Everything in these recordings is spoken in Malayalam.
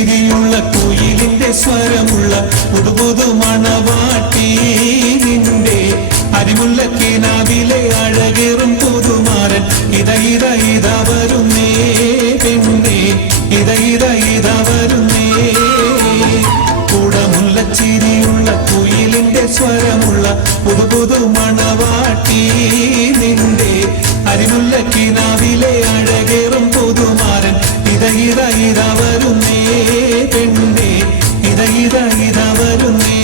ചിരിയുള്ള കുയിലിന്റെ സ്വരമുള്ള പുതുപുതു മണവാട്ടി നിന്റെ അരിമുല്ലക്കിനാവിലെ അഴകേറും പുതുമാരൻ ഇത വരുന്നേ പെണ്ണേ ഇത വരുന്നേ. കുടമുല്ല ചിരിയുള്ള കുയിലിന്റെ സ്വരമുള്ള പുതുപുതു മണവാട്ടി നിന്റെ അരിമുല്ലക്കിനാവിലെ അഴകേറും പുതുമാരൻ ഇത വരുന്നേ പെണ്ണേ ഇത വരുന്നേ.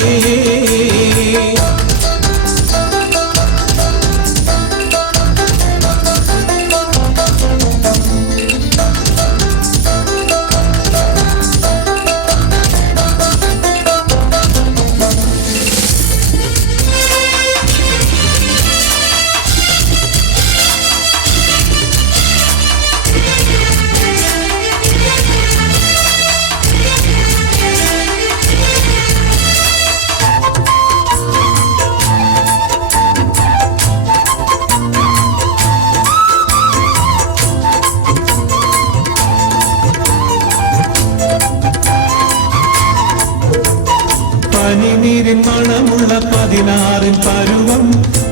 പനിനീരിൻ മണമുള്ള 16 പരുവം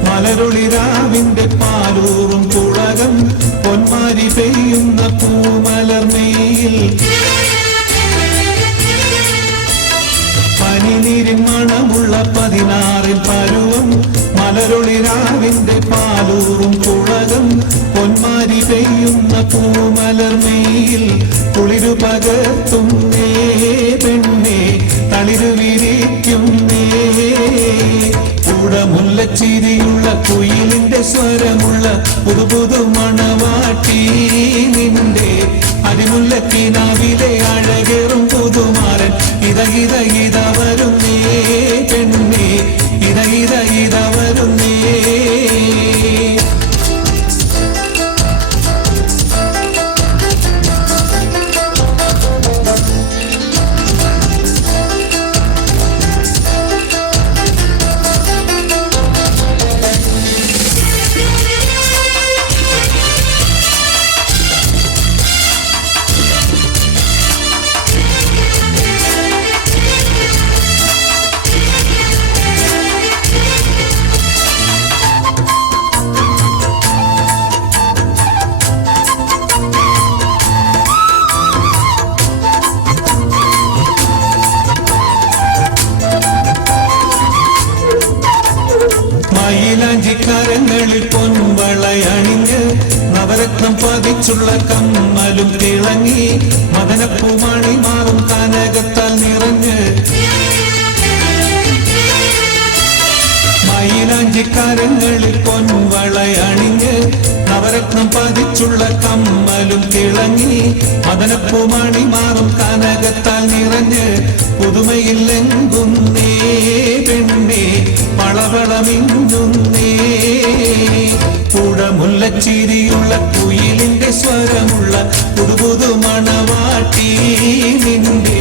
മലരൊളിരാവിന്റെ പാലൂറും പുളകം പൊന്മാരി പെയ്യുന്ന പൂമലർമേയിൽ. പനിനീരിൻ മണമുള്ള 16 പരുവം മലരൊളിരാവിന്റെ പാലൂറും പുളകം പൊന്മാരി പെയ്യുന്ന പൂമലർമേയിൽ. കുളിരു പകർത്തുന്നേ പെണ്ണേ തളിരു വിരിക്കുന്നേ. കുടമുല്ലച്ചിരിയുള്ള കുയിലിന്റെ സ്വരമുള്ള പുതുപുതു മണവാട്ടി നിന്റെ അരിമുല്ലക്കിനാവിലെ അഴകേറും പുതുമാരൻ ഇത വരുന്നേ പെണ്ണേ ഇത വരുന്നേ. മയിലാഞ്ചിക്കരങ്ങളിൽ പൊൻവളയണിഞ്ഞ് നവരത്നം പതിച്ചുള്ള കമ്മലും തിളങ്ങി മദനപ്പൂമണി മാറും കനകത്താൽ നിറഞ്ഞ്. മയിലാഞ്ചിക്കരങ്ങളിൽ പൊൻവളയണിഞ്ഞ് നവരത്നം പതിച്ചുള്ള കമ്മലും തിളങ്ങി മദനപ്പൂമണി മാറും കനകത്താൽ നിറഞ്ഞ്. പുതുമയില്ലെങ്കുന്നേ പെണ്ണേ പളവളമിന്നുന്നേ. കുടമുല്ലച്ചിരിയുള്ള കുയിലിന്റെ സ്വരമുള്ള പുതുപുതു മണവാട്ടി നിന്റെ